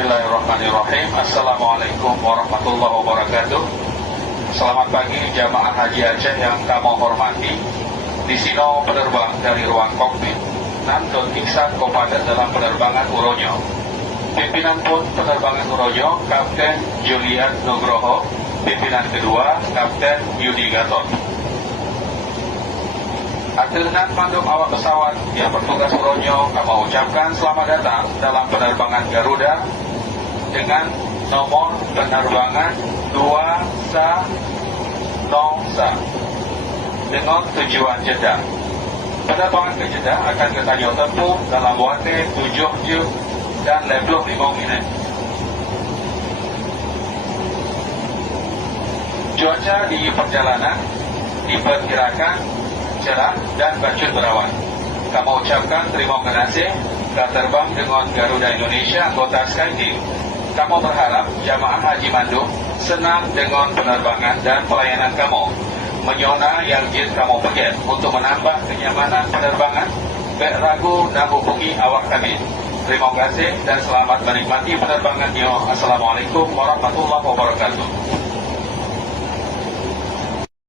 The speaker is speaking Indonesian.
Bismillahirrahmanirrahim. Assalamualaikum warahmatullahi wabarakatuh. Selamat pagi jamaah haji Aceh yang kami hormati. Di sini penerbang dari ruang kokpit Nantun Iksan komandan dalam penerbangan Uronyo. Pimpinan pun penerbangan Uronyo Kapten Julian Nugroho. Pimpinan kedua Kapten Yudi Gatot. Akhirnya mandum awak pesawat yang bertugas Uronyo, kami ucapkan selamat datang dalam penerbangan Garuda dengan nomor penerbangan 210 dengan tujuan Jeddah. Penerbangan ke Jeddah akan kita tempuh dalam waktu 7 jam dan 55 menit. Cuaca di perjalanan diperkirakan cerah dan bacun berawan. Kami ucapkan terima kasih telah terbang dengan Garuda Indonesia anggota SkyTeam. Kami berharap jamaah Haji Mandung senang dengan penerbangan dan pelayanan kamu. Menyona yang jin kamu peget untuk menambah kenyamanan penerbangan. Bek ragu dan hubungi awak kami. Terima kasih dan selamat menikmati penerbangan. Assalamualaikum warahmatullahi wabarakatuh.